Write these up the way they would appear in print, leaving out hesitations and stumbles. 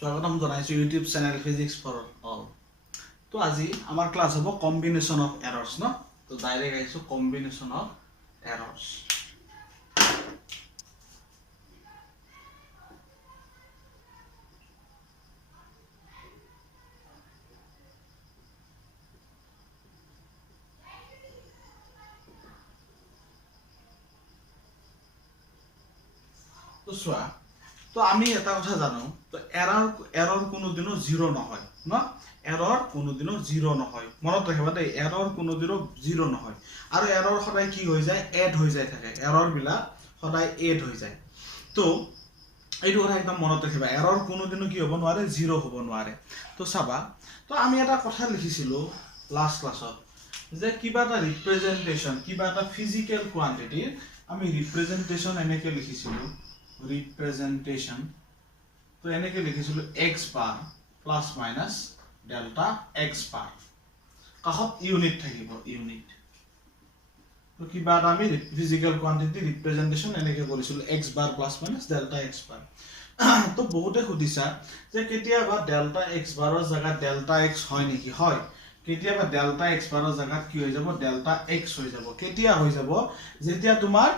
স্বাগতম জনাইছো YouTube channel physics for all. তো আজি আমাৰ ক্লাছ হ'ব কম্বিনেশ্যন অফ এৰৰ্ছ ন। তো ডাইৰেক্ট আহিছো কম্বিনেশ্যন অফ এৰৰ্ছ। তো চোৱা, তো আমি এটা কথা জানো, তো এৰৰ কোনোদিনও জিৰো নহয় ন। এরর কোনোদিনও জিরো নহয়, মনত রাখিবা দেই। এরর কোনোদিনও জিরো নহয়, আর এরর সদায় কি হয়ে যায়, এড হয়ে যায় থাকে। এরর বিলাক সদায় এড হয়ে যায়। তো এইটো কথা একদম মনত ৰাখিবা, এৰৰ কোনোদিনও কি হ'ব নোৱাৰে, জিৰো হ'ব নোৱাৰে। তো চাবা, তো আমি এটা কথা লিখিছিলো লাষ্ট ক্লাছত যে কিবা এটা ৰিপ্ৰেজেন্টেশন, কিবা এটা ফিজিক্যাল কোৱান্টিটিৰ আমি ৰিপ্ৰেজেন্টেশন এনেকে লিখিছিলো, ৰিপ্ৰেজেন্টেশন। তো এনেকে লিখিছিলো এক্স বাৰ প্লাস মাইনাস ডেল্টা এক্স বাৰ, কাষত ইউনিট থাকিব, ইউনিট। তো কিবা এটা আমি ফিজিক্যাল কোৱান্টিটি ৰিপ্ৰেজেন্টেশন এনেকে কৰিছিলো, এক্স বাৰ প্লাস মাইনাস ডেল্টা এক্স বাৰ। তো বহুতে সুধিছা যে কেতিয়াবা ডেল্টা এক্স বাৰৰ জায়গাত ডেল্টা এক্স হয় নেকি? হয়, কেতিয়াবা ডেল্টা এক্স বাৰৰ জায়গাত কি হৈ যাব, ডেল্টা এক্স হৈ যাব। কেতিয়া হৈ যাব, যেতিয়া তোমাৰ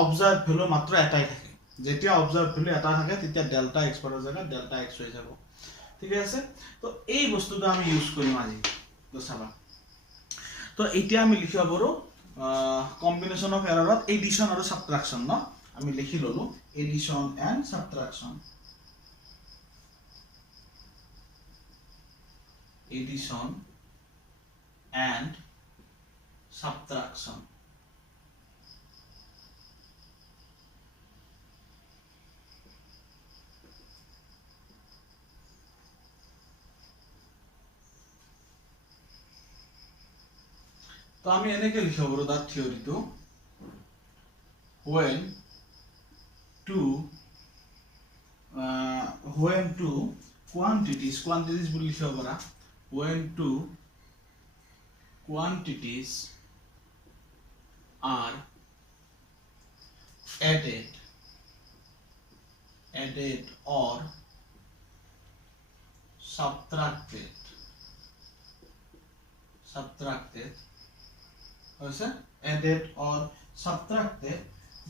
অবজাৰ্ভ ভ্যালু মাত্ৰ এটাই থাকে। যেতিয়া অবজাৰ্ভ ভ্যালু এটা থাকে তেতিয়া ডেল্টা এক্স বাৰৰ জায়গাত ডেল্টা এক্স হৈ যাব। ঠিক আছে, তো এই বস্তুটো আমি ইউজ কৰিম আজি। তো চাবা, তো এতিয়া আমি লিখিব পাৰো কম্বিনেশন অফ এররত এডিশন और সাবট্রাকশন ন। আমি লিখি ললো addition and subtraction, addition and subtraction. তো আমি এনেকে লিখিব পাৰো তাৰ থিওৰিটো, when two quantities বুলি লিখিব পাৰা, when two quantities are added or subtracted added or subtracted,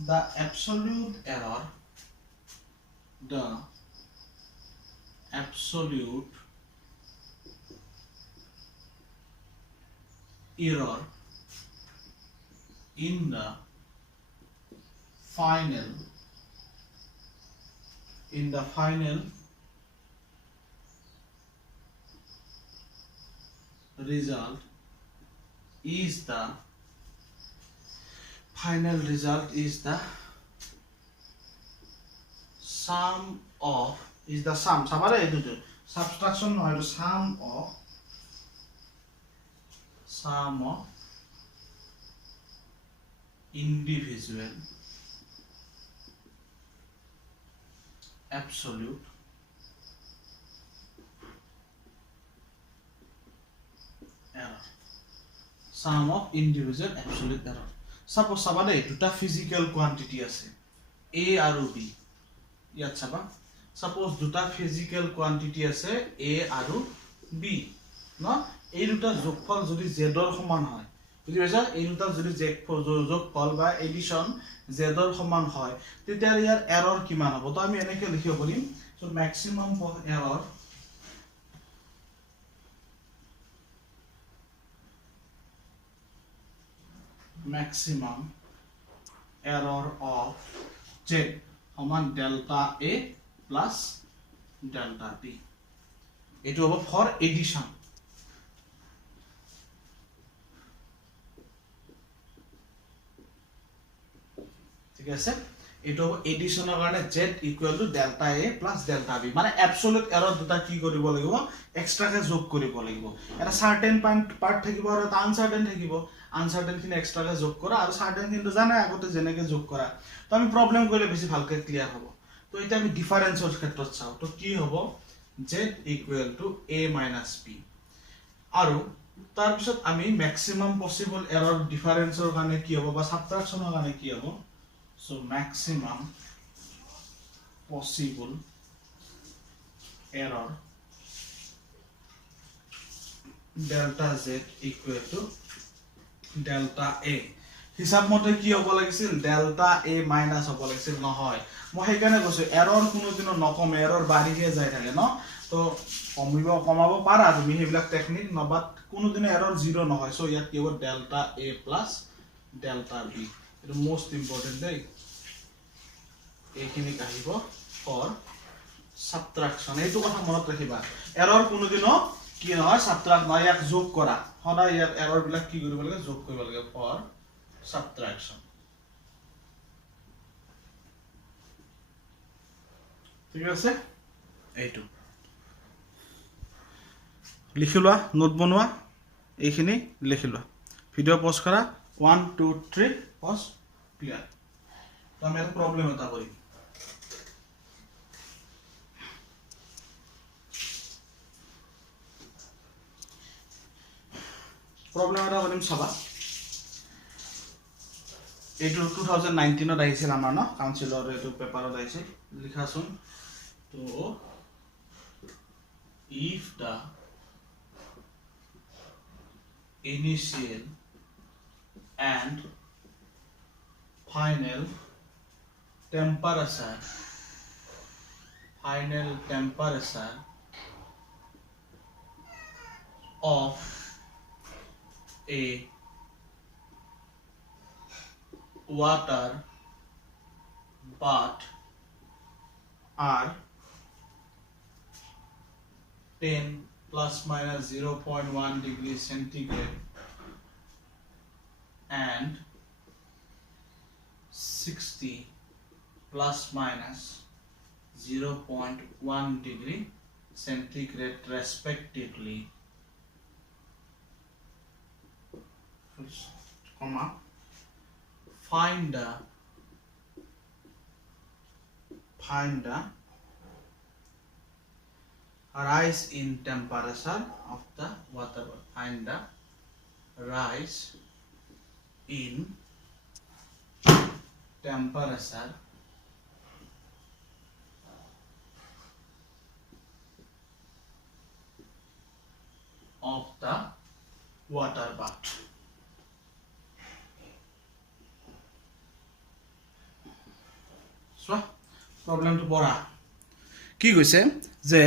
the absolute error in the final result is the sum of সাবারে এই দুটো সাবট্রাকশন নহয়, এটা sum of individual absolute error, sum of individual absolute error. Suppose sabade দুটা physical quantity আছে a আৰু b, ইয়াত চাবা suppose দুটা physical quantity আছে a আৰু b ন। এই দুটা যোগফল যদি z ৰ সমান হয়, বুজি পাইছা, এই দুটা যদি যোগফল বা এডিশন z ৰ সমান হয় তেতিয়া ইয়াৰ এৰৰ কিমান হ'ব। তো আমি এনেকে লিখিব পাৰিম, so maximum of error of z সমান delta a plus delta b। এটো হ'ব ফর এডিশন। ঠিক আছে, এটো হ'ব এডিশনৰ কাৰণে z equal to delta a plus delta b। মানে অ্যাবসলিউট এরর দুটা কি কৰিব লাগিব, এক্সট্ৰাকে যোগ কৰিব লাগিব। এটা সাৰ্টেন পাৰ্ট থাকিব আৰু এটা আনসাৰ্টেন থাকিব। আনসাৰ্টেন খিনি এক্সট্ৰাকে যোগ কৰা আৰু সাৰ্টেন খিনি জানে আগতে যেনেকে যোগ কৰা। তো আমি প্ৰবলেম কৰিলে বেছি ভালকে ক্লিয়াৰ হ'ব। তো এটা আমি ডিফাৰেন্সৰ ক্ষেত্ৰত চাও, তো কি হ'ব, z equal to a minus b। আৰু তাৰ পিছত আমি ম্যাক্সিমাম পসিবল এৰৰ ডিফাৰেন্সৰ কাৰণে কি হ'ব বা সাবট্ৰাকশনৰ কাৰণে কি হ'ব, so maximum possible error delta z equal to delta a হিসাব মতে কি হ'ব লাগিছিল delta a minus হ'ব লাগিছিল নহয় মই হেকানে কৈছো এরর কোনোদিন নকম এরর বাঢ়িহে যায় থাকে ন তো কমাব পাৰা তুমি হেবিলাক টেকনিক নবাত কোনোদিন এরর 0 নহয় সো ইয়াত কি হ'ব delta a plus delta b এটা মোস্ট ইম্পর্টেন্ট দেই এইখিনি কাহিব ফর সাবট্রাকশন এইটো কথা মনত ৰাখিবা এৰৰ কোনোদিন কি নহয় সাবট্ৰাক্ট নহয় ইয়াক যোগ কৰা সদায় ইয়াত এৰৰ বিলাক কি কৰিব লাগে যোগ কৰিব লাগে ফৰ subtraction ঠিক আছে এইটো লিখিলোৱা নোট বনোৱা এইখিনি লিখিলোৱা ভিডিও পজ কৰা 1 2 3 পজ ক্লিয়াৰ তো আমি এটা প্ৰবলেম এটা কৰিম প্ৰবলেম এটা কৰিম চাবা এইটো 2019 ত আহিছিল আমাৰ ন কাউন্সিলৰ এইটো পেপাৰত আহিছিল লিখাছোন তো if the initial and final temperature of a water bath are 10 plus minus 0.1 degree centigrade and 60 plus minus 0.1 degree centigrade respectively comma find the rise in temperature of the water. Find the rise in temperature of the water bath. So problem to pora কি কৈছে যে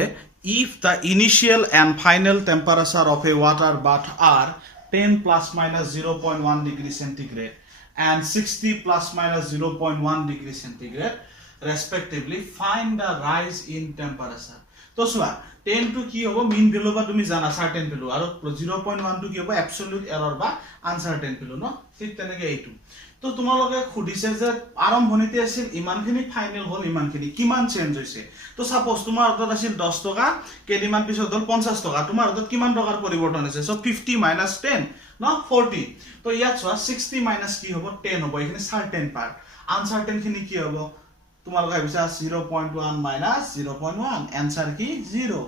if the initial and final temperature of a water bath are 10 plus minus 0.1 degree centigrade and 60 plus minus 0.1 degree centigrade respectively find the rise in temperature তো সোয়া 10 to কি হ'ব mean value বা তুমি জানা certain value আৰু 0.1 to কি হ'ব absolute error বা uncertain value ন ঠিক তেনেকে এইটো তো তোমালোকে খুদিছে যে আৰম্ভণিতে আছিল ইমানখিনি ফাইনেল হল ইমানখিনি কিমান চেঞ্জ হৈছে তো সাপোজ তোমাৰ হাতত আছিল 10 টকা কেদিমান পিছত হল 50 টকা তোমাৰ হাতত কিমান টকাৰ পৰিৱৰ্তন হৈছে সো 50 minus 10 ন 40 তো ইয়াত চোৱা 60 minus কি হ'ব 10 হ'ব এইখিনি সার্টেন পার্ট আনসার্টেন খিনি কি হ'ব তোমালোকে ভাবিছা 0.1 minus 0.1 आंसर কি 0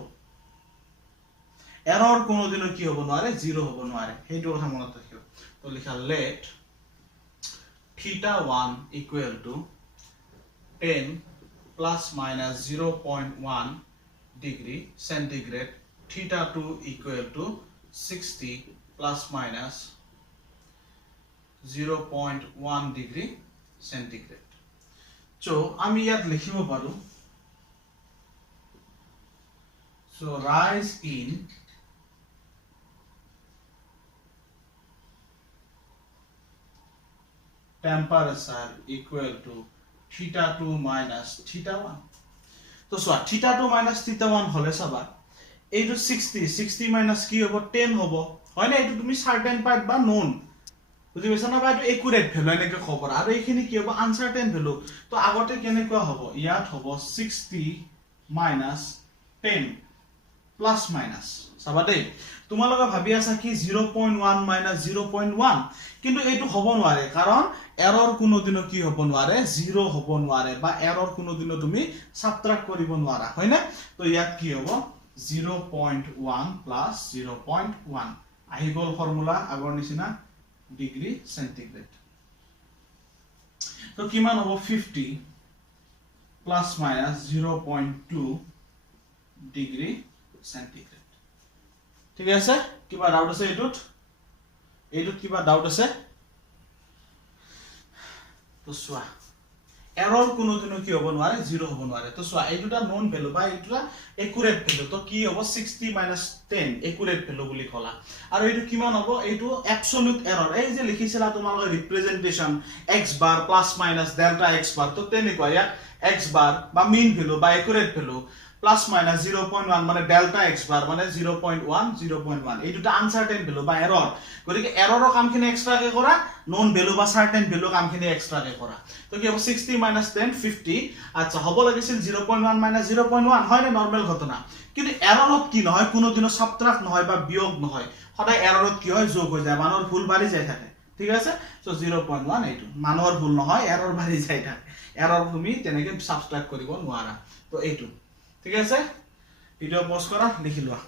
এরর কোনোদিন কি হ'ব নোৱাৰে 0 হ'ব নোৱাৰে হেতু কথা মনত ৰাখিবা তো লিখা let theta 1 equal to 10 plus minus 0.1 degree centigrade theta 2 equal to 60 plus minus 0.1 degree centigrade so আমি ইয়াত লিখিব পাৰো so rise in temperature equal to theta 2 minus theta 1 তো সো theta 2 minus theta 1 হলে সবা এইটো 60 minus কি হ'ব 10 হ'ব হয় না এইটো তুমি সার্টেন পার্ট বা নোন বুঝি পাইছা না বা এইটো একুৰেট ভ্যালু এনেকে খবৰ আৰু এইখিনি কি হ'ব আনসাৰ্টেন ভ্যালু তো আগতে কেনেকুৱা হ'ব ইয়াত হ'ব 60 minus 10 plus minus সাবা দেই তোমালোকে ভাবি আছা কি 0.1 minus 0.1 কিন্তু এইটো হ'ব নোৱাৰে কাৰণ এৰৰ কোনোদিন কি হ'ব নোৱাৰে 0 হ'ব নোৱাৰে বা এৰৰ কোনোদিন তুমি সাবট্ৰাক্ট কৰিব নোৱাৰা হয় না তো ইয়াত কি হ'ব 0.1 plus 0.1 আহি গল ফর্মুলা আগৰ নিচিনা ডিগ্ৰী সেন্টিগ্ৰেড তো কিমান হ'ব 50 plus minus 0.2 ডিগ্ৰী সেন্টিগ্ৰেড ঠিক আছে কিবা ডাউট আছে এইটোত কিবা ডাউট আছে তো সোয়া এরর কোনোদিনও কি হব নোৱাৰে 0 হব নোৱাৰে তো সোয়া এই দুটা নন ভ্যালু বা এই দুটা একুৰেট ভ্যালু তো কি হব 60 - 10 একুৰেট ভ্যালু বুলি কলা আৰু এইটো কিমান হব এইটো অ্যাবসলিউট এৰৰ এই যে লিখিছিলা তোমালোকে ৰিপ্ৰেজেন্টেশন x bar plus minus delta x bar তো তেনেকুৱা ইয়া x bar বা মিন ভ্যালু বা একুৰেট ভ্যালু প্লাস মাইনাস 0.1 মানে ডেল্টা x bar মানে 0.1 0.1 এই দুটা আনসার্টেন ভ্যালু বা এরর গতিকে এৰৰৰ কামখিনি এক্সট্ৰাকে কৰা নন ভ্যালু বা সাৰ্টেন ভ্যালু কামখিনি এক্সট্ৰাকে কৰা তো কি হ'ব 60 - 10 50 আচ্ছা হ'ব লাগিছিল 0.1 - 0.1 হয় না নরমাল ঘটনা কিন্তু এৰৰত কি নহয় কোনোদিনও সাবট্ৰাক্ট নহয় বা বিয়োগ নহয় সদায় এৰৰত কি হয় যোগ হৈ যায় মানৰ ভুল বাঢ়ি যায় থাকে ঠিক আছে সো 0.1 এইটো মানৰ ভুল নহয় এৰৰ বাঢ়ি যায় থাকে এৰৰ তুমি তেনেকে সাবট্ৰাক্ট কৰিব নোৱাৰা তো এইটো ঠিক আছে ভিডিও পজ কৰা লিখি লোৱা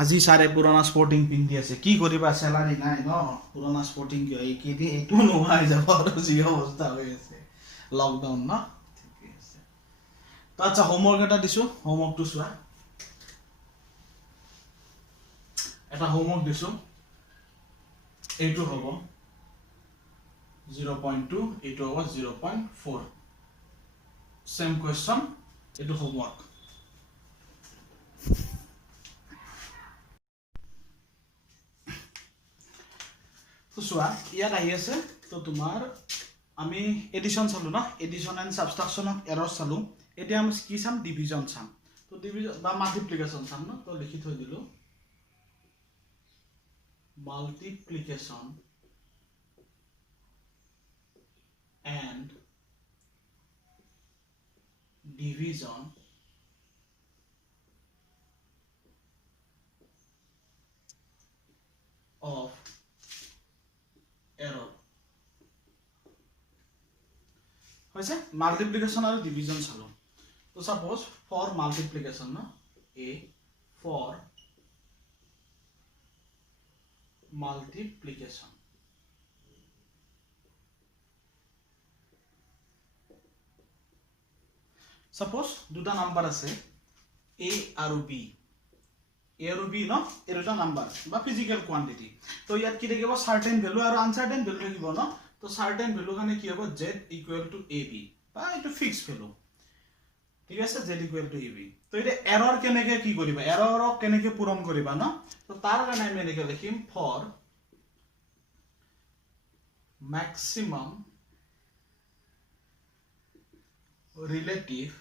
আজি সারে পুরানা স্পোর্টিং পিন্ধি আছে কি করিবা স্যালারি নাই ন পুরানা স্পোর্টিং কি এই কি দি এটু নোহাই যাব আর জি অবস্থা হৈ আছে লকডাউন না ঠিক আছে তো আচ্ছা হোমওয়ার্ক এটা দিছো হোমওয়ার্ক টু সোয়া এটা হোমওয়ার্ক দিছো এইটো হ'ব 0.2 এইটো হ'ব 0.4 সেম কোয়েশ্চন এইটো হোমওয়ার্ক তো সোয়া ইয়াত আহি আছে তো তোমাৰ আমি এডিশন চালো না addition and subtraction of error চালো এতিয়া আমি কি চাম ডিভিজন চাম তো ডিভিজন বা মাল্টিপ্লিকেশন চাম না তো লিখি থৈ দিলো multiplication and division of error होइसे मल्टीप्लिकेशन और डिवीजन चलो तो सपोज फॉर मल्टीप्लिकेशन ना a for multiplication सपोज দুটা নাম্বার আছে a আৰু b a আৰু b ন এই দুটা নাম্বাৰ বা ফিজিক্যাল কোয়ান্টিটি তো ইয়াত কি থাকিব সাৰ্টেন ভ্যালু আৰু আনসার্টেন ভ্যালু থাকিব ন তো সার্টেন ভ্যালু কানে কি হ'ব z = ab বা এটো ফিক্স ভ্যালু ঠিক আছে z = ab তো এটা এরর কেনেকে কি কৰিবা এৰৰক কেনেকে পূৰণ কৰিবা ন তো তাৰ কাৰণে আমি এনেকে লিখিম ফৰ maximum relative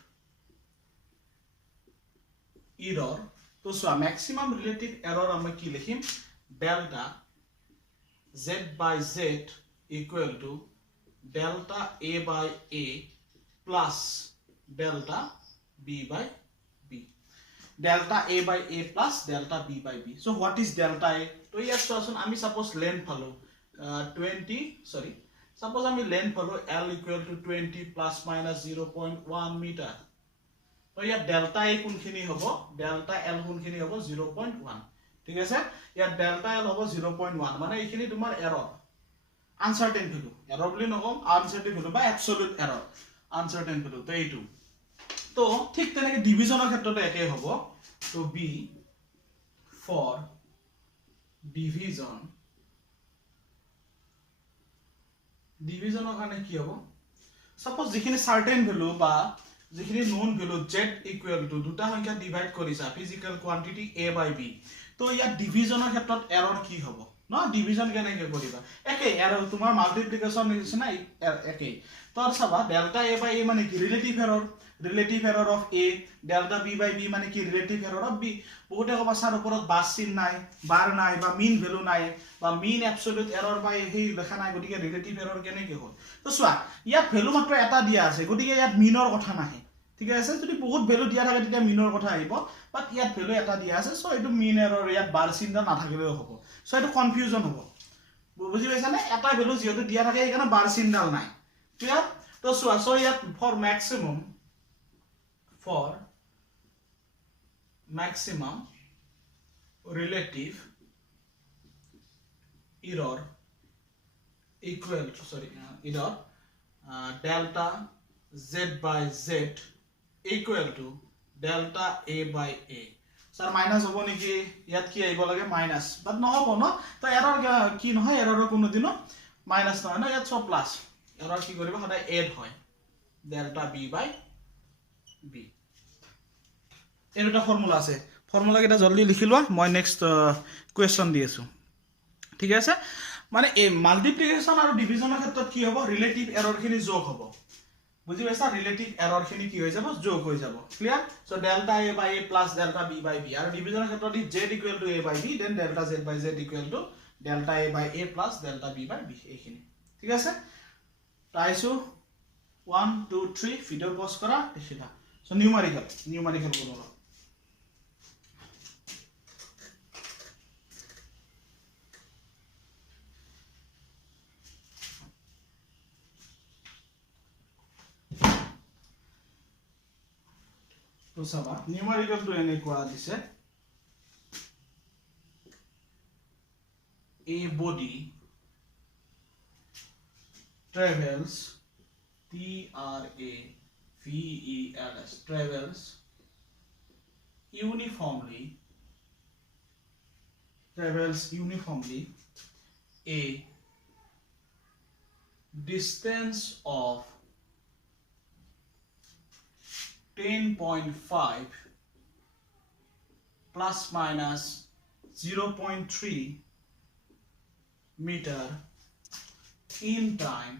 error तो सो मैक्सिमम रिलेटिव एरर हम की लिखिम delta z by z equal to delta a by a plus delta b by b delta a by a plus delta b by b so what is delta a तो ये solution আমি suppose length পালো 20 sorry suppose আমি length पालो l equal to 20 plus minus 0.1 meter तो या delta a কোনখিনি হ'ব डेल्टा l কোনখিনি হ'ব 0.1 ঠিক আছে या डेल्टा l হ'ব 0.1 মানে এইখিনি তোমাৰ এরর আনসার্টেন ভ্যালু এরর বুলি নকম আনসার্টেন ভ্যালু বা অ্যাবসলিউট এরর আনসার্টেন ভ্যালু তো এইটো তো ঠিক তেনেকে ডিভিজনৰ ক্ষেত্ৰতে একে হ'ব তো b for division ডিভিজনৰ কাৰণে কি হ'ব सपोज যিখিনি সার্টেন ভ্যালু বা যিখিনি non value z equal to দুটা সংখ্যা ডিভাইড কৰিছা physical quantity a by b তো ইয়া ডিভিজনৰ ক্ষেত্ৰত এৰৰ কি হ'ব ন ডিভিজন কেনেকে কৰিবা একে এৰৰ তোমাৰ মাল্টিপ্লিকেশন নিচিনা একে তো চাবা ডেল্টা a by a মানে কি relative error of a delta b by b মানে কি ৰিলেটিভ এৰৰ অফ b বহুতে কবা সাৰ ওপৰত বাস চিন নাই বাৰ নাই বা মিন ভ্যালু নাই বা মিন অ্যাবসলিউট এৰৰ বা হেই লেখা নাই গটিকে ৰিলেটিভ এৰৰ কেনেকে হ'ল তো চোৱা ইয়াত ভ্যালু মাত্ৰ এটা দিয়া আছে গটিকে ইয়াত মিনৰ কথা নাহে ঠিক আছে যদি বহুত ভ্যালু দিয়া থাকে তেতিয়া মিনৰ কথা আহিব বাট ইয়াত ভ্যালু এটা দিয়া আছে সো এটো মিন এরর ইয়াত বাৰ চিনটা নাথাকিলেও হ'ব সো এটো কনফিউজন হ'ব বুজি পাইছা নে এটা ভ্যালু যেহেতু দিয়া থাকে এইকাৰণে বাৰ চিনডাল নাই ক্লিয়াৰ তো চোৱা সো ইয়াত for maximum relative error equal to delta z by z equal to delta A by A. Sir, minus hobo niki yat ki aibo lage minus, but no hobo no. To error ki no hoy, error kono dino minus no na, yat so plus. Error ki koribo hoda add hoy delta B by B. এর একটা formula আছে, formula কেটা জলদি লিখি লোৱা, মই next question দি আছো। ঠিক আছে, মানে এই মাল্টিপ্লিকেশন আৰু ডিভিজনৰ ক্ষেত্ৰত কি হ'ব, ৰিলেটিভ এৰৰখিনি যোগ হ'ব। বুজি পাইছা, ৰিলেটিভ এৰৰখিনি কি হৈ যাব, যোগ হৈ যাব। Clear? So delta A by A plus delta B by B, আৰু ডিভিজনৰ ক্ষেত্ৰত z equal to A by B, then delta Z by Z equal to delta A by A plus delta B by B, এইখিনি। ঠিক আছে, টাইছো 1 2 3 video pause কৰা, দেখিলা। So numerical কৰোঁ। তো চাবা নিউমাৰিকেল টু এনে কোৱা দিছে, a body travels travels travels uniformly a distance of 10.5 plus minus 0.3 meter in time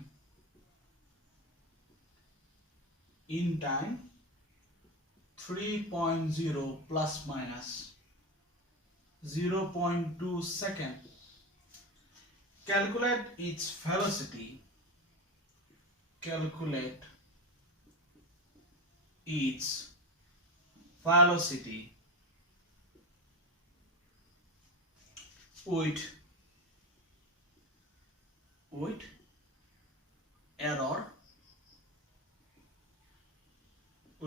3.0 plus minus 0.2 second. Calculate its velocity. Calculate its velocity with error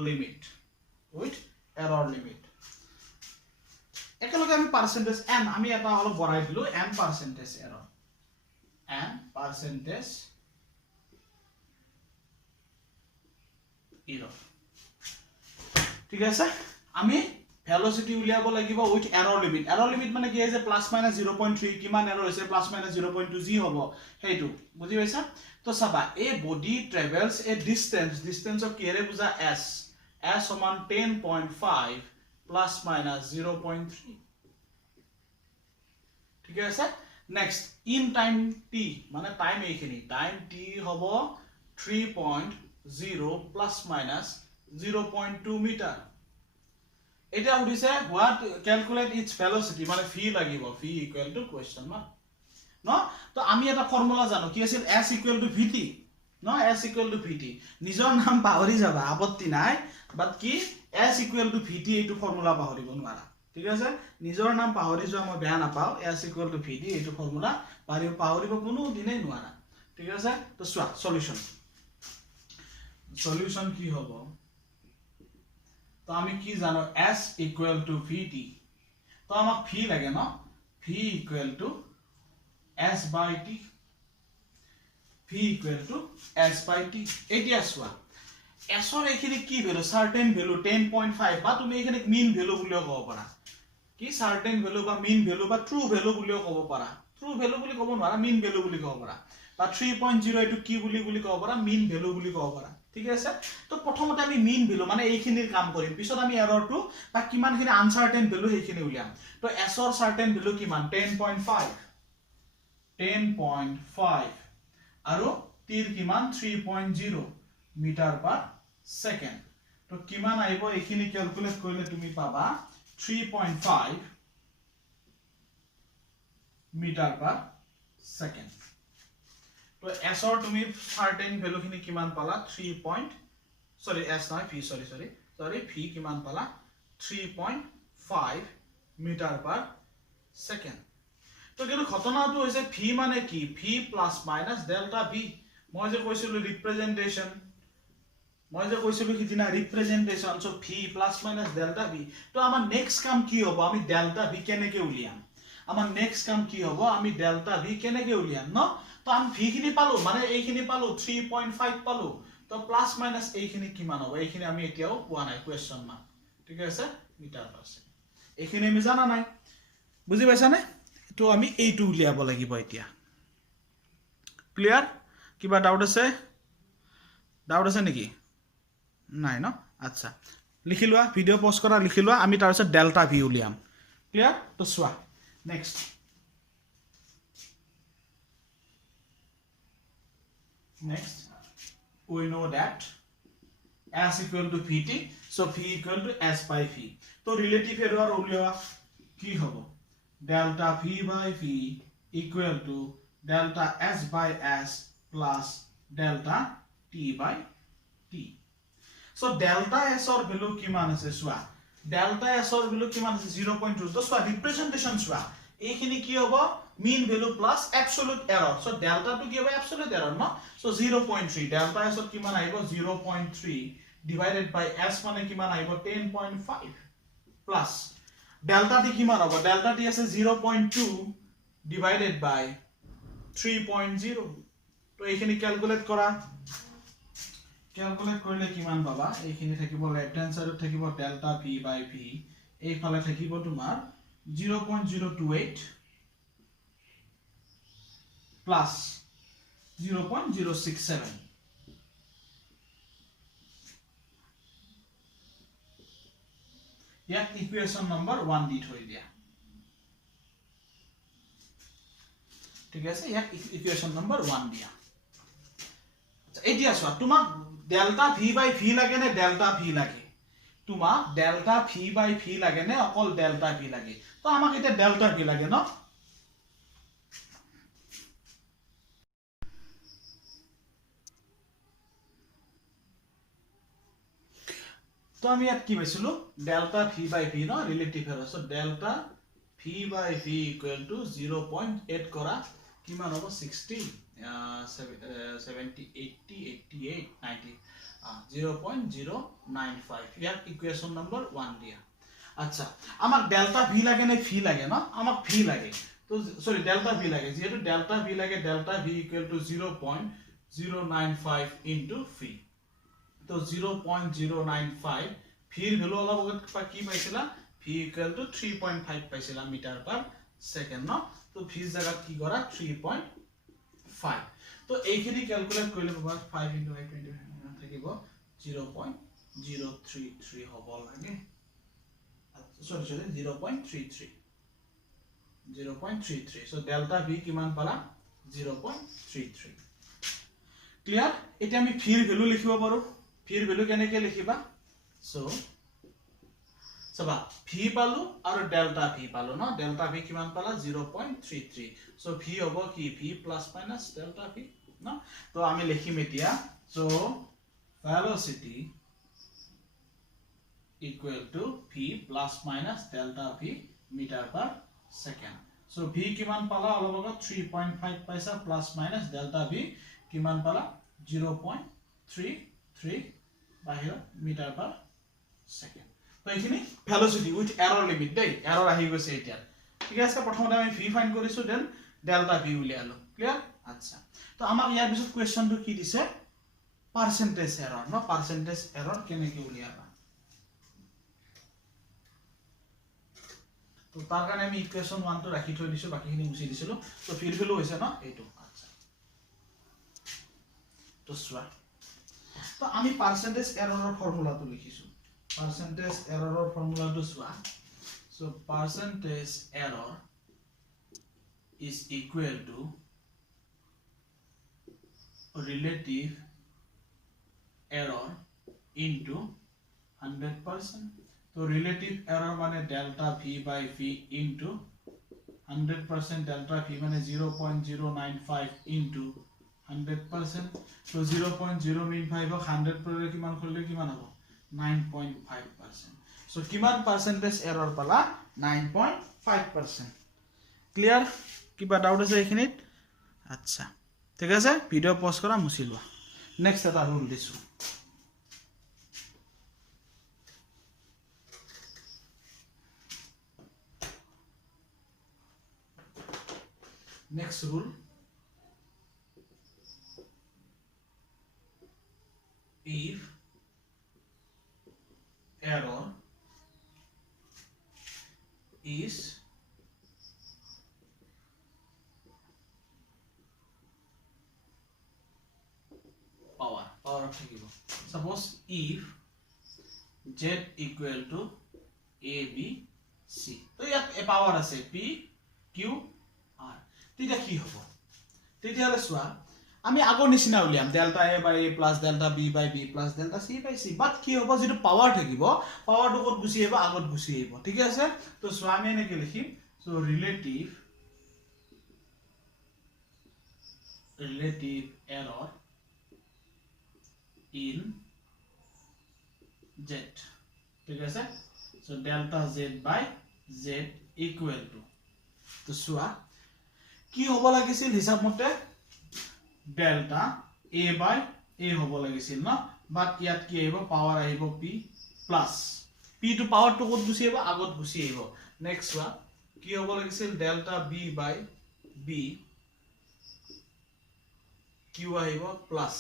limit. একেলগে আমি পার্সেন্টেজ n আমি এটা হলো বড়াই দিলো n percentage error, n percentage error. ঠিক আছে, আমি ভেলোসিটি উলিয়াব লাগিব with error limit. Error limit মানে কি আছে, প্লাস মাইনাস 0.3 কিমান এরর হৈছে, প্লাস মাইনাস 0.2 জি হ'ব হেইটো। বুজি পাইছা? তো চাবা a body travels a distance of কিৰে বুজা s সমান 10.5 প্লাস মাইনাস 0.3। ঠিক আছে, নেক্সট ইন টাইম t মানে টাইম এইখিনি, টাইম t হ'ব 3.0 প্লাস মাইনাস 0.2 মিটার। এটা উঠিছে হোয়াট ক্যালকুলেট ইটস ভেলোসিটি মানে v লাগিব, v equal to question mark ন। তো আমি এটা ফর্মুলা জানো কি আছিল, s ইকুয়াল টু vt ন, s ইকুয়াল টু vt। নিজৰ নাম পাহৰি যাবা, আপত্তি নাই, বাট কি s ইকুয়াল টু vt এইটো ফর্মুলা পাহৰিব নোৱাৰা। ঠিক আছে, নিজৰ নাম পাহৰি যোৱা মই বেয়া নাপাও, s ইকুয়াল টু vt এইটো ফৰ্মুলা পাহৰিব কোনো দিনেই নোৱাৰা। ঠিক আছে, তো চোৱা সলিউশন কি হ'ব, তো আমি কি জানো s ইকুয়াল টু vt, তো আমাক v লাগে ন, v equal to s by t, v equal to s by t। এতিয়া চোৱা s ৰ এইখিনি কি ভ্যালু, সার্টেন ভ্যালু 10.5, বা তুমি এইখিনি মিন ভ্যালু বুলিও ক'ব পাৰা, কি সাৰ্টেন ভ্যালু বা মিন ভ্যালু বা ট্ৰু ভ্যালু বুলিও ক'ব পাৰা। ট্ৰু ভ্যালু বুলি ক'ব নোৱাৰা, মিন ভ্যালু বুলি ক'ব পাৰা, বা 3.0 এটো কি বুলি ক'ব পাৰা, মিন ভ্যালু বুলি ক'ব পাৰা। ঠিক আছে, তো প্ৰথমতে আমি মিন ভ্যালু মানে এইখিনিৰ কাম কৰিম, পিছত আমি এৰৰটো বা কিমানখিনি আনসাৰ্টেন ভ্যালু সেইখিনি উলিয়াম। তো s ৰ সাৰ্টেন ভ্যালু কিমান, 10.5 আৰু t ৰ কিমান 3.0 মিটাৰ পাৰ সেকেন্ড। তো কিমান আহিব, এইখিনি ক্যালকুলেট কৰিলে তুমি পাবা 3.5 মিটাৰ পাৰ সেকেন্ড। তো s ৰ তুমি সাৰ্টেন ভ্যালু খিনি কিমান পালা, v কিমান পালা 3.5 মিটাৰ পাৰ সেকেন্ড। তো কিন্তু ঘটনাটো হৈছে v মানে কি, v plus minus delta v। মই যে কৈছিলো representation, representation, so v plus minus delta v। তো আমাৰ নেক্সট কাম কি হ'ব, আমি ডেল্টা v কেনেকে উলিয়াম, আমাৰ নেক্সট কাম কি হ'ব, আমি ডেল্টা v কেনেকে উলিয়াম ন। তো আমি v খিনি পালো, মানে এইখিনি পালো 3.5 পালো, তো তো প্লাস মাইনাস এইখিনি কিমান হ'ব এইখিনি আমি এতিয়াও পোৱা নাই কোৱেশ্চন মাৰ্ক ঠিক আছে মিটাৰ পাৰ সেকেন্ড এইখিনি আমি জানা নাই বুজি পাইছানে তো আমি এইটো উলিয়াব লাগিব এতিয়া ক্লিয়াৰ কিবা ডাউট আছে নেকি নাই ন আচ্ছা লিখি লোৱা ভিডিও পজ কৰা লিখি লোৱা আমি তাৰ পিছত ডেল্টা ভি উলিয়াম ক্লিয়াৰ তো চোৱা next we know that s equal to vt so v equal to s by v तो relative error उलिया की होबो delta v by v equal to delta s by s plus delta t by t so delta s or value কিমান আছে সোয়া delta s or value কিমান আছে 0.2 তো সোয়া representation সোয়া এইখিনি কি হ'ব mean value plus absolute error so delta to কি হ'ব absolute error no so 0.3 delta s or কিমান আহিব 0.3 divided by s মানে কিমান আহিব 10.5 plus delta t কিমান হ'ব delta t আছে 0.2 divided by 3.0 তো এইখিনি ক্যালকুলেট কৰা ক্যালকুলেট কৰিলে কিমান পাবা এইখিনি থাকিব লেফট হ্যান্ড সাইডত থাকিব delta v by v এইফালে থাকিব তোমাৰ 0.028 plus 0.067 ইয়াক ইকুয়েশন নম্বৰ 1 দি থৈ দিয়া ঠিক আছে ইয়াক ইকুয়েশন নম্বৰ 1 দিয়া এতিয়া চোৱা তোমাক ডেল্টা v বাই v লাগে নে ডেল্টা v লাগে তোমাক ডেল্টা v বাই v লাগে নে অকল ডেল্টা v লাগে তো আমাক এটা ডেল্টা v লাগে ন তো আমি ইয়াত কি পাইছিলো ডেল্টা v বাই v ন relative error so delta v by v equal to 0.8 কৰা কিমান হ'ব 60 70 80 88 90 0.095 ইয়াক ইকুয়েশন নম্বৰ 1 দিয়া আচ্ছা আমাক ডেল্টা v লাগে নে v লাগে ন আমাক v লাগে তো সরি ডেল্টা v লাগে যেহেতু ডেল্টা v লাগে delta v equal two 0.095 into v तो 0.095 फिर ভ্যালু অলপ আগত কি পাইছিলা v ইকুৱেল টু 3.5 পাইছিলা মিটাৰ পাৰ সেকেন্ড ন তো v জায়গা কি কৰা 3.5 তো এইখিনি ক্যালকুলেট কৰিলে পাবা 5 * 8 থাকিব 0.033 হ'ব লাগে সরি 0.33 সো ডেল্টা v কিমান পালা 0.33 ক্লিয়ার এটা আমি ফিৰ ভ্যালু লিখিব পাৰো ফিৰ ভ্যালু কেনেকে লিখিবা সো সবা v পালো আৰু ডেল্টা v পালো ন ডেল্টা v কিমান পালা 0.33 সো v হ'ব কি v plus minus delta v ন তো আমি লিখিম এতিয়া so velocity equal to v plus minus delta v meter per second so v কিমান পালা অলপ আগত 3.5 পাইছা plus minus delta v কিমান পালা 0.33 বাহিৰত মিটাৰ পাৰ সেকেন্ড তো এইখিনি velocity with error limit দেই error আহি গৈছে এতিয়া ঠিক আছে প্ৰথমতে আমি v ফাইন্ড কৰিছো দেন ডেল্টা v উলিয়ালো ক্লিয়াৰ আচ্ছা তো আমাক ইয়াৰ পিছত কোৱেশ্চনটো কি দিছে পার্সেন্টেজ এরর না পার্সেন্টেজ এরর কেনেকে উলিয়াবা তো তার কারণে আমি ইকুয়েশন 1 তো রাখি থৈ দিছো বাকিখিনি মুছি দিছিলো তো ফিৰ ভ্যালু হৈছে না এইটো আচ্ছা তো সোৱা তো আমি পাৰ্সেন্টেজ এৰৰৰ ফৰ্মুলাটো লিখিছো পাৰ্সেন্টেজ এৰৰৰ ফৰ্মুলাটো সোৱা so percentage error is equal to relative error into 100% तो relative error माने delta v by v into 100% delta v माने 0.095 into 100% तो 0.095 को 100 पर किमान खोलले किमान हो 9.5% so किमान percentage error पाला 9.5% क्लियर किबा डाउट আছে এখিনিত আচ্ছা ঠিক আছে ভিডিও পজ কৰা মুছি লোৱা নেক্সট এটা রুল দিছো next rule power থাকিব suppose if z equal to a b c তো ইয়াত a power আছে p q r তেতিয়া কি হ'ব তেতিয়া হলে সোৱা আমি আগৰ নিচিনা উলিয়াম delta a by a plus delta b by b plus delta c by c বাট কি হ'ব যেটো পাৱাৰ থাকিব পাৱাৰটো কত গুছি আহিব আগত গুছি আহিব ঠিক আছে তো সোৱা আমি এনেকৈ লিখিম so relative error in z ঠিক আছে so delta z by z equal to তো সোৱা কি হ'ব লাগিছিল হিসাব মতে delta a by a হ'ব লাগিছিল না বাট ইয়াত কি আহিব পাৱাৰ আহিব p plus p to power two কত গুছি আহিব আগত গুছি আহিব নেক্সট ওয়া কি হ'ব লাগিছিল delta b by b q আহিব plus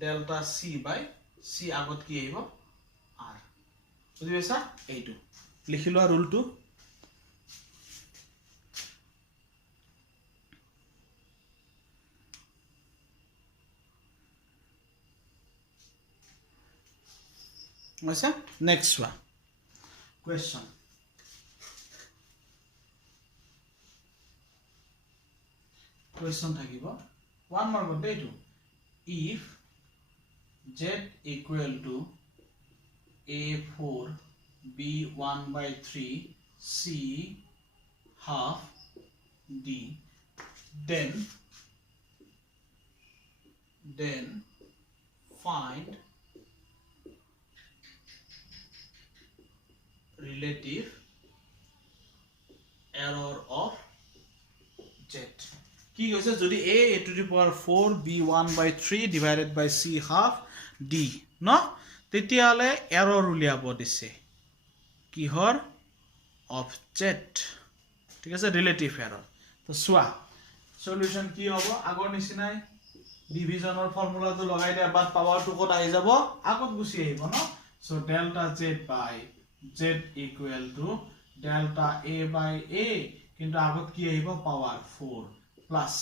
delta c by c আগত কি আহিব r বুজি পাইছা এইটো লিখিলোৱা ৰুলটো What's that? Next one. Question. Question thakibo. One more birthday too. If z equal to a4 b1 by 3 c half d, then find relative error of z কি কৈছে যদি a to the power 4 b1 by 3 divided by c half d ন তেতিয়ালে error উলিয়াব দিছে কিহৰ of z ঠিক আছে relative error তো সোৱা সলিউশন কি হ'ব আগৰ নিচিনাই ডিভিজনৰ ফৰ্মুলাটো লগাই দিয়া বাট পাৱাৰটো কত আহি যাব আগত গুছি আহিব ন so delta z by z equal to delta a by a কিন্তু আগত কি আহিব power 4 plus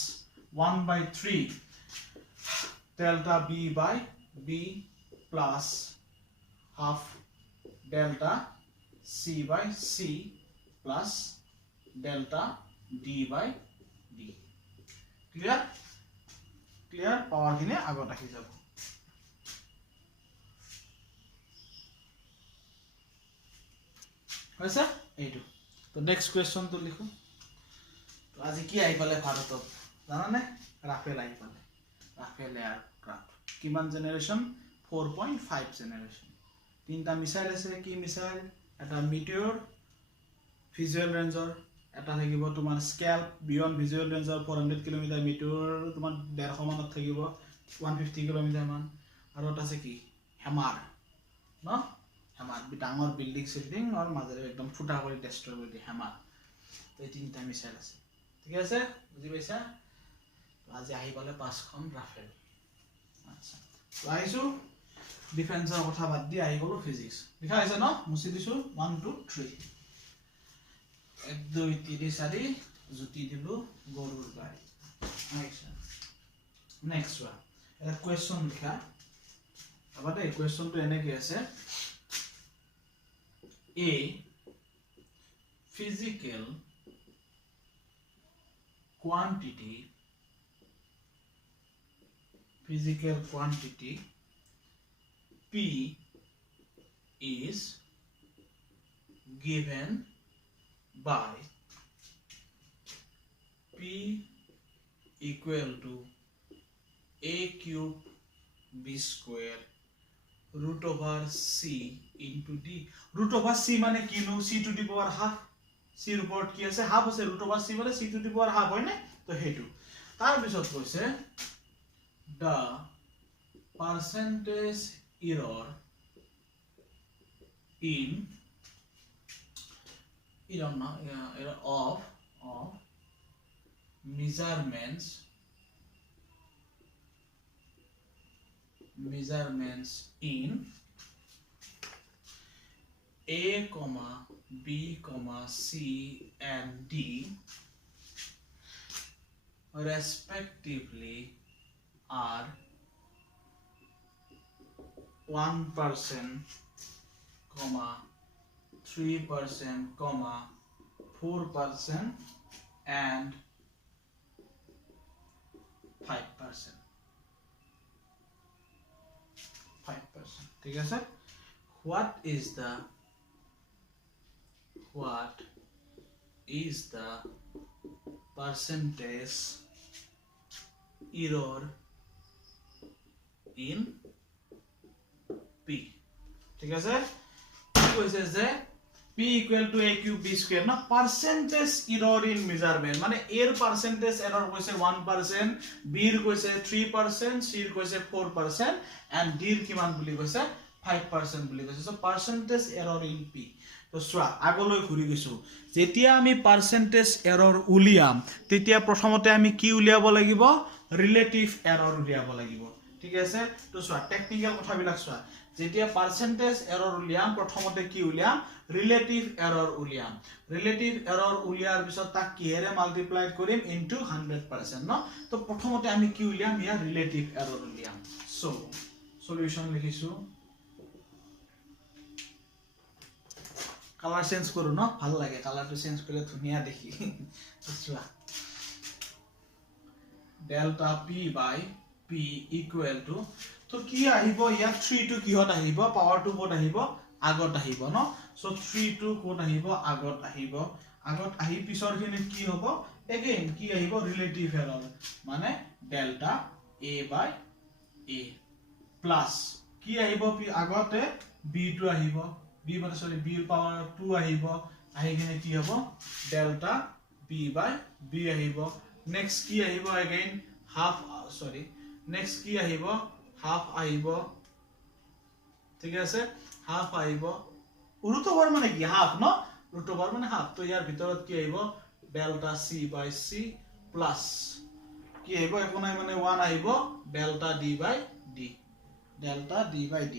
1 by 3 delta b by b plus half delta c by c plus delta d by d clear power কিনে আগত আহি যাব হৈছে এইটো তো নেক্সট কোৱেশ্চন তো লিখো তো আজি কি আই পালে ভাৰতত জানা নে ৰাফেল আই পালে ৰাফেল এয়াৰক্ৰাফ্ট কিমান জেনাৰেশন 4.5 জেনাৰেশন তিনটা মিসাইল আছে কি মিসাইল এটা মিটিওৰ ভিজুয়াল ৰেঞ্জৰ এটা থাকিব তোমাৰ স্কেল বিয়ন্ড ভিজুয়াল ৰেঞ্জৰ 400 কিলোমিটাৰ মিটিওৰ তোমাৰ 150 মানত থাকিব 150 কিলোমিটাৰ মান আৰু এটা আছে কি হেমাৰ ন হেমাৰ ডাঙৰ বিল্ডিং আৰু মাজেৰে একদম ফুটা কৰি ডেষ্ট্ৰয় কৰি দিয়ে হেমাৰ তো এই তিনটা মিসাইল আছে ঠিক আছে বুজি পাইছা আজি আহি পালে পাঁচখন ৰাফেল আচ্ছা তো আইছো ডিফেন্সৰ কথা বাদ দি আহি গলো ফিজিক্স লিখা আছে ন মুছি দিছো 1 2 3 1 2 3 4 জুতি দিলো গৰুৰ গাড়ী নেক্সট ওয়ান এটা কোৱেশ্চন লিখা আবাতে এই কোৱেশ্চনটো এনেকৈ আছে A physical quantity P is given by P equal to A cube B square root over C into D root over C মানে কি নো C to the power half C report কি আছে half আছে root over C মানে C to the power half হয় না তো হেতু তাৰ পিছত কৈছে the percentage error in error of measurements in A, B, C and D respectively are 1%, 3%, 4% and 5%. 5%. ठीक है sir? What is the percentage error in P? ठीक है सर? P কৈছে যে P equal to a cube b square না percentage error in measurement মানে এর percentage error কৈছে 1%, b এর কৈছে 3%, c এর কৈছে 4% and d এর কিমান বুলি কৈছে 5% বুলি কৈছে। So percentage error in P তো চোৱা আগলৈ ঘূৰি গৈছো যেতিয়া আমি percentage error উলিয়াম তেতিয়া প্ৰথমতে আমি কি উলিয়াব লাগিব relative error উলিয়াব লাগিব ঠিক আছে তো চোৱা টেকনিক্যাল কথাবিলাক চোৱা যেতিয়া percentage error উলিয়াম প্ৰথমতে কি উলিয়াম relative error উলিয়াম relative error উলিয়াৰ পিছত তাক কিহেৰে মাল্টিপ্লাই কৰিম ইনটু 100% ন তো প্ৰথমতে আমি কি উলিয়াম ইয়া relative error উলিয়াম সো সলিউশন লিখিছো কালার চেঞ্জ কৰো ন ভাল লাগে কালাৰটো চেঞ্জ কৰিলে ধুনিয়া দেখি চোৱা delta p by p equal to তো কি আহিব ইয়া 3 টু কিহত আহিব পাৱাৰ টু কোড আহিব আগত আহিব ন সো 3 টু কোড আহিব আগত আহি পিছৰখিনি কি হ'ব এগেইন কি আহিব ৰিলেটিভ এৰৰ মানে delta a by a plus কি আহিব পি আগতে b টু আহিব b মানে সরি b এর পাওয়ার 2 আহিব আহিকিনে কি হ'ব ডেল্টা b by b আহিব নেক্সট কি আহিব এগেইন হাফ সরি নেক্সট কি আহিব হাফ আহিব ঠিক আছে হাফ আহিব ৰুট ওভাৰ মানে কি হাফ ন ৰুট ওভাৰ মানে হাফ তো ইয়াৰ ভিতৰত কি আহিব delta c by c plus কি আহিব একো নাই মানে 1 আহিব delta d by d delta d by d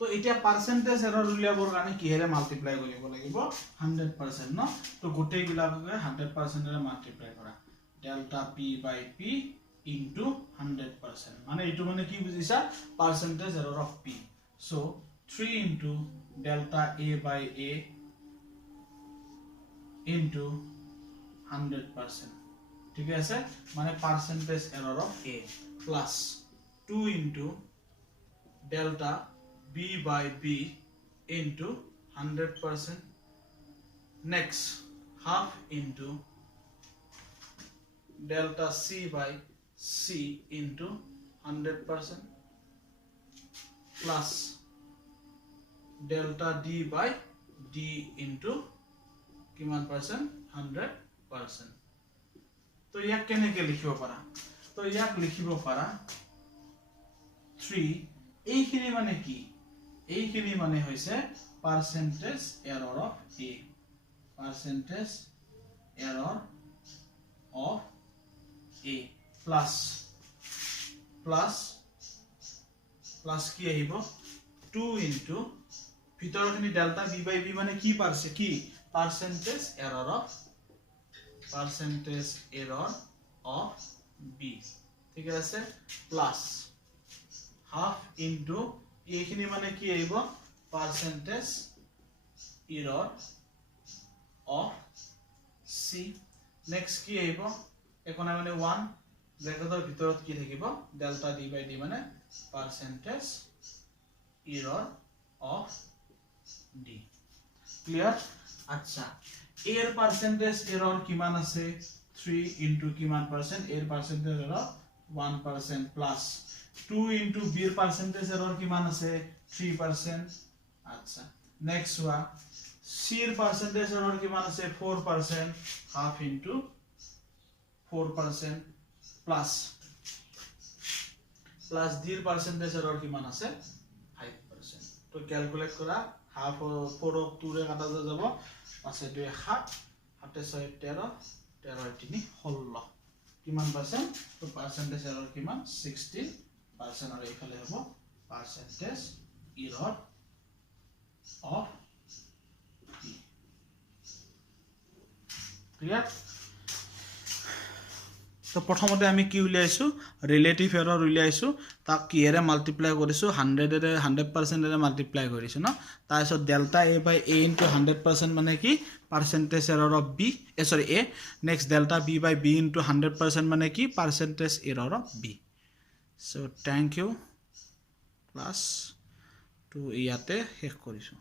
তো এতিয়া পার্সেন্টেজ এরর উলিয়াবৰ কাৰণে কিহেৰে মাল্টিপ্লাই কৰিব লাগিব 100% ন তো গোটেই বিলাককে 100% এৰে মাল্টিপ্লাই কৰা delta p by p into 100% মানে এটো মানে কি বুজিছা percentage error of p so 3 into delta a by a into 100% ঠিক আছে মানে percentage error of a plus 2 into delta b by b into 100% next half into delta c by c into 100% plus delta d by d into কিমান percent 100% তো ইয়াক কেনেকে লিখিব পাৰা তো ইয়াক লিখিব পাৰা 3 এইখিনি মানে কি এইখিনি মানে হৈছে percentage error of a percentage error of a plus কি আহিব 2 into ভিতৰখিনি ডেল্টা b by b মানে কি পারছে কি পার্সেন্টেজ এরর অফ b ঠিক আছে প্লাস half into এইখিনি মানে কি আহিব percentage error of c next কি আহিব একোনা মানে 1 ব্ৰ্যাকেটৰ ভিতৰত কি থাকিব ডেল্টা d by d মানে percentage error of d clear আচ্ছা এর পার্সেন্টেজ এরর কিমান আছে 3 into কিমান পার্সেন্ট এর percentage error 1% plus 2 into b এর পার্সেন্টেজ এরর কিমান আছে 3% আচ্ছা নেক্সট ওয়া c এর পার্সেন্টেজ এরর কিমান আছে 4% হাফ into 4% প্লাস d এর পার্সেন্টেজ এরর কিমান আছে 5% তো ক্যালকুলেট করা হাফ 4 অফ 2 রে কাটা যাব আছে 2 7 7 6 13 13 3 16 কিমান পার্সেন্ট তো পার্সেন্টেজ এরর কিমান 16% আর এইফালে হ'ব percentage error of p clear তো প্ৰথমতে আমি কি উলিয়াইছো ৰিলেটিভ এৰৰ উলিয়াইছো তাক কিহেৰে মাল্টিপ্লাই কৰিছো 100% এৰে মাল্টিপ্লাই কৰিছো ন তাৰপিছত delta a by a into 100% মানে কি percentage error of b sorry a next delta b by b into 100% মানে কি percentage error of b so thank you class 2 ইয়াতে শেষ কৰিছো